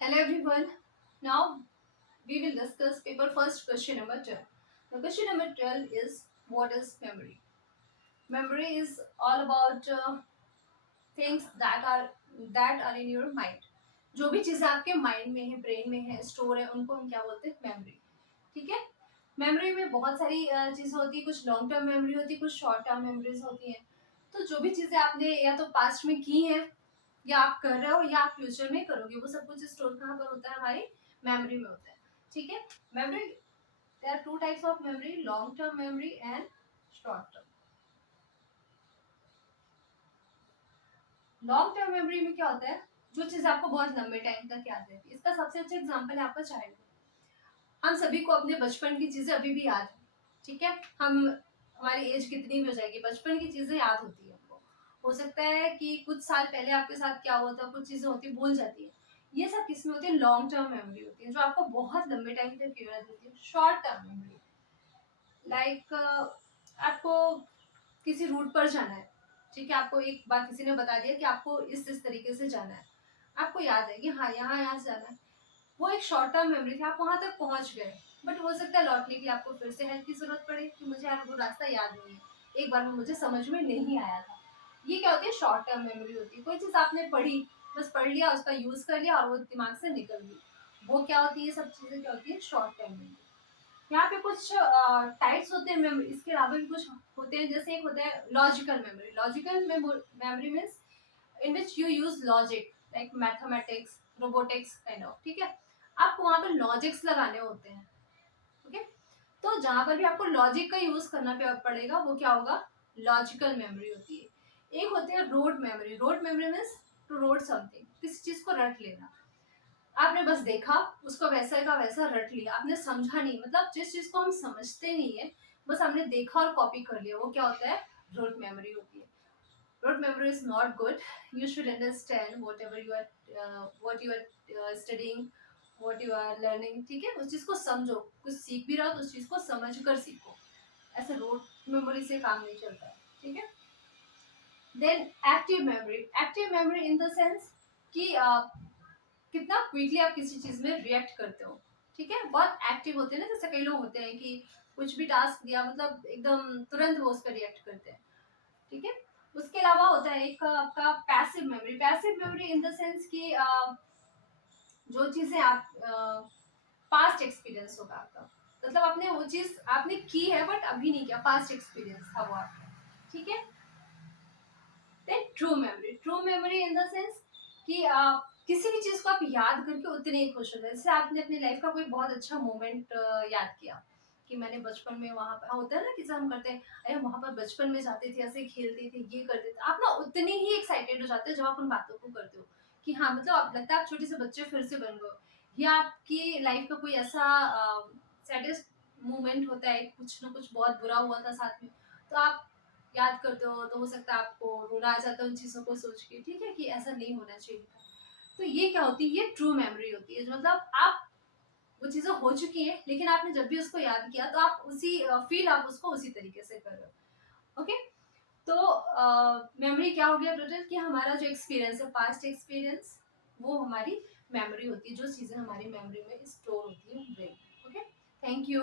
Hello everyone. Now we will discuss paper first question number 12. The question number 12 is what is memory? Memory is all about things that are in your mind. जो भी चीज़ें आपके mind में है, brain में है, store है, उनको हम क्या बोलते हैं? मेमोरी. ठीक है. मेमोरी में बहुत सारी चीज़ें होती है. कुछ लॉन्ग टर्म मेमोरी होती है, कुछ शॉर्ट टर्म मेमोरीज होती हैं. तो जो भी चीज़ें आपने या तो पास्ट में की हैं या आप कर रहे हो या आप फ्यूचर में करोगे, वो सब कुछ स्टोर कहाँ पर होता है? हमारी मेमोरी में होता है. ठीक है. Memory, there are two types of memory, long term memory and short term. Long term memory में क्या होता है? जो चीज़ आपको बहुत लंबे टाइम तक याद रहती है. इसका सबसे अच्छा एग्जांपल है आपका चाइल्डहुड. हम सभी को अपने बचपन की चीज़ें अभी भी याद है. ठीक है. हम हमारी एज कितनी भी हो जाएगी, बचपन की चीज़ें याद होती है हमको. हो सकता है कि कुछ साल पहले आपके साथ क्या हुआ था, कुछ चीज़ें होती है भूल जाती है. ये सब किस में होती है? लॉन्ग टर्म मेमोरी होती है, जो आपको बहुत लंबे टाइम तक याद रहती है. शॉर्ट टर्म मेमोरी, लाइक आपको किसी रूट पर जाना है. ठीक है. आपको एक बार किसी ने बता दिया कि आपको इस तरीके से जाना है. आपको याद है कि हाँ, यहाँ से जाना है. वो एक शॉर्ट टर्म मेमोरी थी, आप वहां तक पहुंच गए. बट हो सकता है लौटने के लिए आपको फिर से हेल्प की जरूरत पड़े कि मुझे यार वो रास्ता याद नहीं है, एक बार में मुझे समझ में नहीं आया था. ये क्या होती है? शॉर्ट टर्म मेमोरी होती है. कोई चीज़ आपने पढ़ी, बस पढ़ लिया, उसका यूज कर लिया और वो दिमाग से निकल गई. वो क्या होती है? ये सब चीज़ें क्या होती है? Short term memory. यहाँ पे कुछ टाइप्स होते हैं मेमोरी, इसके अलावा भी कुछ होते हैं. जैसे एक होता है logical memory. Logical memory means in which you use logic like mathematics, robotics kind of. ठीक है. आपको वहां पर लॉजिक्स लगाने होते हैं. ओके. तो जहां पर भी आपको लॉजिक का यूज करना पड़ेगा, वो क्या होगा? लॉजिकल मेमोरी होती है. एक होती है rote memory. Rote memory means to rote something, किसी चीज को रट लेना. आपने बस देखा, उसको वैसा का वैसा रट लिया, आपने समझा नहीं. मतलब जिस चीज को हम समझते नहीं है, बस हमने देखा और कॉपी कर लिया, वो क्या होता है? रोड मेमोरी होती है. Rote memory is not good. You should understand whatever you are what you are studying, what you are learning. ठीक है. उस चीज को समझो. कुछ सीख भी रहा हो तो उस चीज को समझ कर सीखो. ऐसे रोट मेमोरी से काम नहीं चलता है. ठीक है. Then active memory. Active memory in the sense कि कितना क्विकली आप किसी चीज में रिएक्ट करते हो. ठीक है. बहुत एक्टिव होते हैं ना, जैसे कई लोग होते हैं कि कुछ भी टास्क दिया, मतलब एकदम तुरंत वो उस पर रिएक्ट करते हैं. ठीक है. उसके अलावा होता है एक आपका passive memory. Passive memory in the sense कि जो चीजें आप पास्ट एक्सपीरियंस होगा आपका, मतलब आपने वो चीज आपने की है बट अभी नहीं किया, पास्ट एक्सपीरियंस था वो आपका. ठीक है. Then true memory. True memory in the sense कि किसी भी चीज को आप याद करके उतने ही खुश होते हैं. जैसे आपने अपनी लाइफ का कोई बहुत अच्छा मोमेंट याद किया कि मैंने बचपन में वहां पर, होता है ना कि हम करते हैं, अरे वहां पर बचपन में जाते थे, ऐसे खेलते थे, ये करते थे. आप ना उतने ही एक्साइटेड हो जाते हो जब आप उन बातों को करते हो कि हाँ, मतलब आप लगता है आप छोटे से बच्चे फिर से बन गए हो. या आपकी लाइफ का कोई ऐसा सैडेस्ट मोमेंट होता है, कुछ ना कुछ बहुत बुरा हुआ था साथ में, तो आप याद करते हो, तो हो सकता है आपको रोना आ जाता है उन चीज़ों को सोच के. ठीक है. कि ऐसा नहीं होना चाहिए था. तो ये क्या होती है? ये ट्रू मेमोरी होती है. मतलब आप वो चीज़ें हो चुकी हैं, लेकिन आपने जब भी उसको याद किया तो आप उसी फील आप उसको उसी तरीके से कर रहे हो. ओके. तो मेमोरी क्या हो गया टोटल? कि हमारा जो एक्सपीरियंस है, पास्ट एक्सपीरियंस, वो हमारी मेमोरी होती है. जो चीज़ें हमारी मेमोरी में स्टोर होती है ब्रेन. ओके. Thank you.